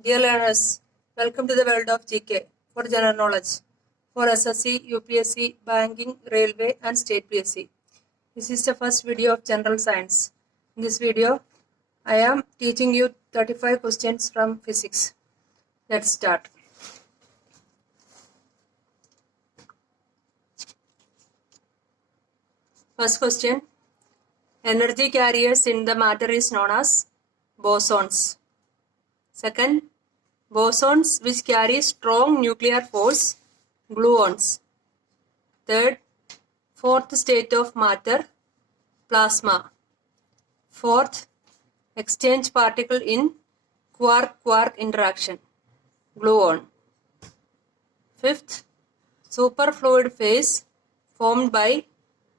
Dear learners, welcome to the world of GK for general knowledge for SSC, UPSC, banking, railway and state PSC. This is the first video of general science. In this video, I am teaching you 35 questions from physics. Let's start. First question. Energy carriers in the matter is known as bosons. Second, bosons which carry strong nuclear force, gluons. Third, fourth state of matter, plasma. Fourth, exchange particle in quark-quark interaction, gluon. Fifth, superfluid phase formed by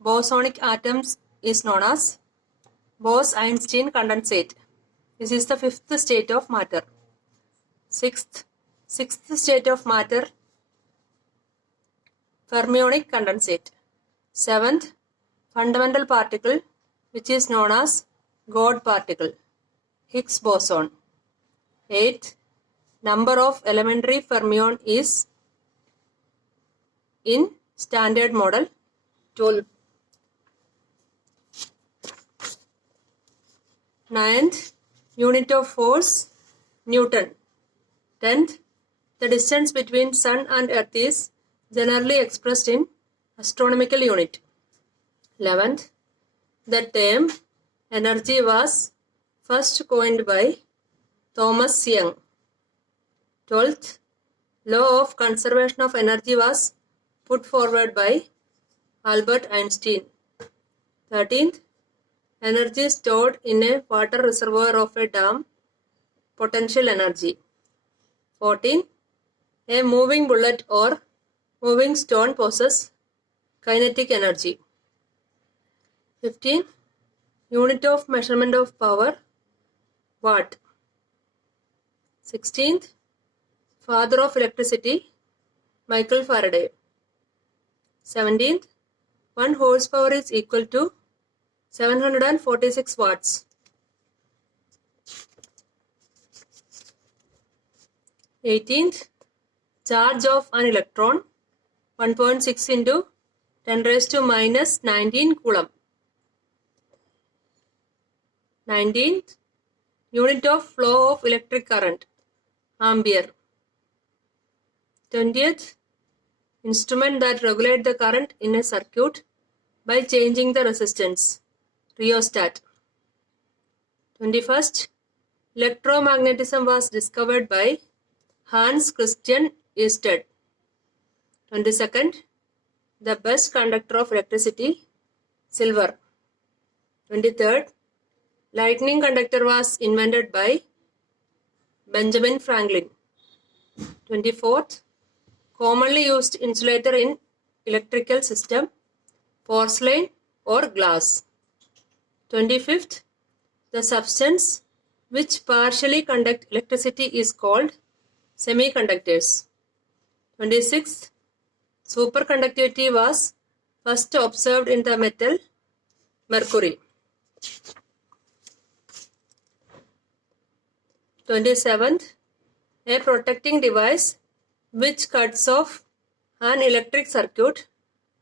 bosonic atoms is known as Bose-Einstein condensate. This is the fifth state of matter. Sixth state of matter, fermionic condensate. Seventh, fundamental particle which is known as God particle, Higgs boson. Eighth, number of elementary fermion is in standard model 12. Ninth, unit of force, Newton. 10th, the distance between Sun and Earth is generally expressed in astronomical unit. 11th, the term energy was first coined by Thomas Young. 12th, law of conservation of energy was put forward by Albert Einstein. 13th, energy stored in a water reservoir of a dam, potential energy. 14. A moving bullet or moving stone possesses kinetic energy. 15. Unit of measurement of power, watt. 16th, father of electricity, Michael Faraday. 17th, 1 horsepower is equal to 746 watts. 18th, charge of an electron 1.6 into 10 raised to minus 19 coulomb. 19th, unit of flow of electric current, ampere. 20th, instrument that regulate the current in a circuit by changing the resistance, rheostat. 21st, electromagnetism was discovered by Hans Christian Ørsted. 22nd, the best conductor of electricity, silver. 23rd, lightning conductor was invented by Benjamin Franklin. 24th, commonly used insulator in electrical system, porcelain or glass. 25th, the substance which partially conduct electricity is called semiconductors. 26th, superconductivity was first observed in the metal mercury. 27th, a protecting device which cuts off an electric circuit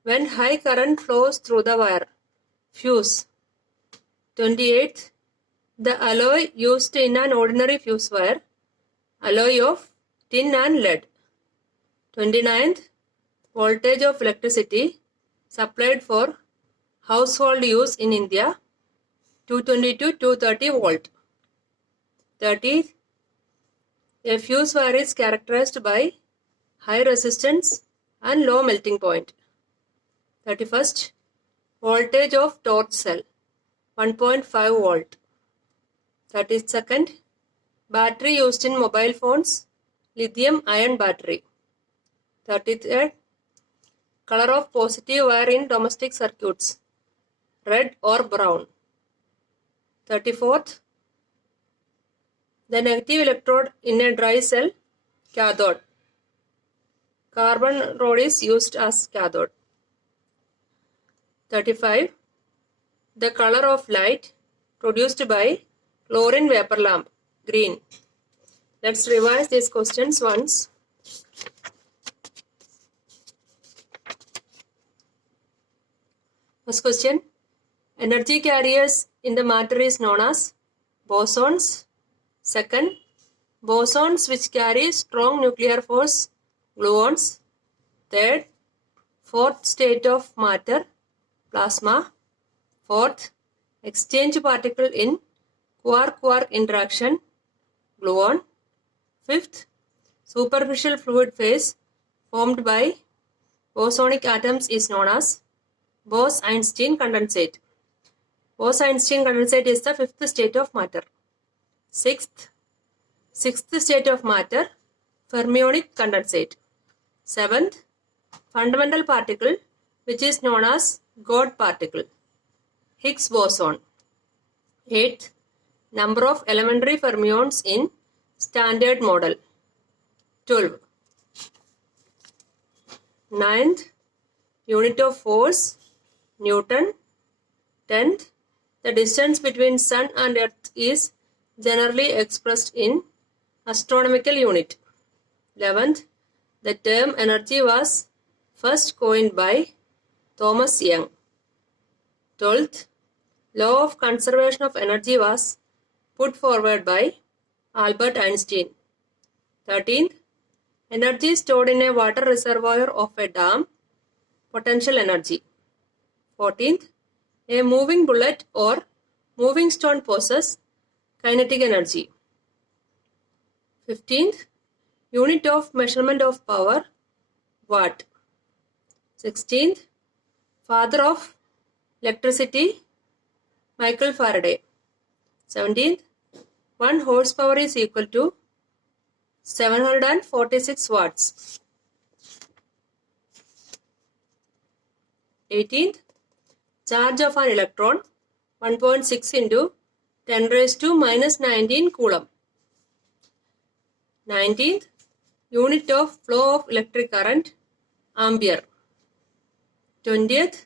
when high current flows through the wire, fuse. 28th, the alloy used in an ordinary fuse wire, alloy of tin and lead. 29th, voltage of electricity supplied for household use in India, 220 to 230 volt. 30th, a fuse wire is characterized by high resistance and low melting point. 31st, voltage of torch cell, 1.5 volt. 32nd, battery used in mobile phones, lithium ion battery. 33rd, color of positive wire in domestic circuits, red or brown. 34th, the negative electrode in a dry cell, cathode. Carbon rod is used as cathode. 35. The color of light produced by chlorine vapor lamp, green. Let's revise these questions once. First question. Energy carriers in the matter is known as bosons. Second, bosons which carry strong nuclear force, gluons. Third, fourth state of matter, plasma. Fourth, exchange particle in quark-quark interaction, gluon. Fifth, superficial fluid phase formed by bosonic atoms is known as Bose-Einstein condensate. Bose-Einstein condensate is the fifth state of matter. Sixth state of matter, fermionic condensate. Seventh, fundamental particle which is known as God particle, Higgs boson. Eighth, number of elementary fermions in standard model, 12. Ninth, unit of force, Newton. 10th, the distance between Sun and Earth is generally expressed in astronomical unit. 11th, the term energy was first coined by Thomas Young. 12th, law of conservation of energy was put forward by Albert Einstein. 13th, energy stored in a water reservoir of a dam, potential energy. 14th, a moving bullet or moving stone possesses kinetic energy. 15th, unit of measurement of power, watt. 16th, father of electricity, Michael Faraday. 17th, 1 horsepower is equal to 746 watts. 18th, charge of an electron 1.6 into 10 raised to minus 19 coulomb. 19th, unit of flow of electric current, ampere. 20th,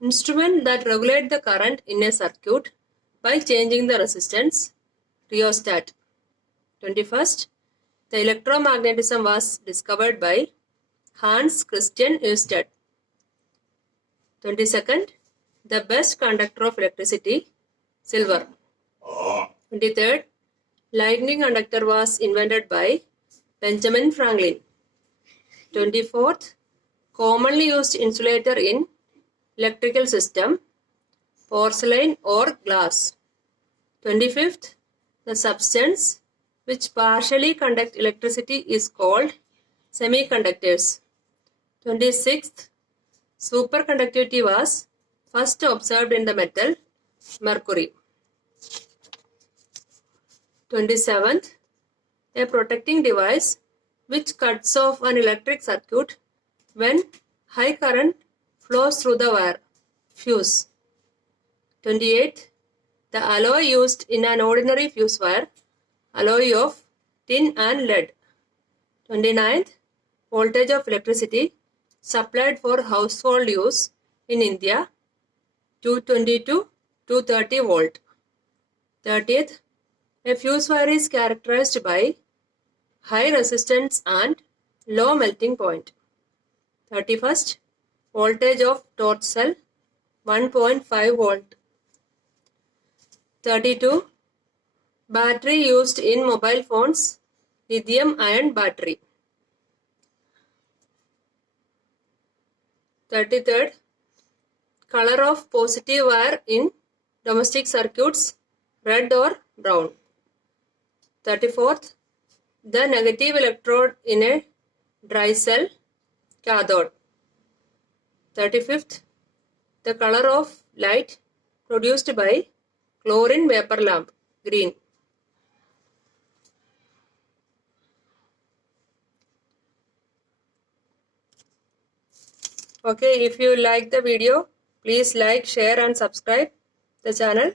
instrument that regulate the current in a circuit by changing the resistance, rheostat. 21st, the electromagnetism was discovered by Hans Christian Ørsted. 22nd, the best conductor of electricity, silver. 23rd, lightning conductor was invented by Benjamin Franklin. 24th, commonly used insulator in electrical system, porcelain or glass. 25th, the substance which partially conduct electricity is called semiconductors. 26th, superconductivity was first observed in the metal mercury. 27th, a protecting device which cuts off an electric circuit when high current flows through the wire, fuse. 28th, the alloy used in an ordinary fuse wire, alloy of tin and lead. 29th, voltage of electricity supplied for household use in India, 220 to 230 volt. 30th, a fuse wire is characterized by high resistance and low melting point. 31st, voltage of torch cell 1.5 volt. 32, battery used in mobile phones, lithium ion battery. 33rd, color of positive wire in domestic circuits, red or brown. 34th, the negative electrode in a dry cell, cathode. 35th, the color of light produced by chlorine vapor lamp, green. Okay, if you like the video, please like, share and subscribe the channel.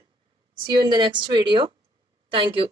See you in the next video. Thank you.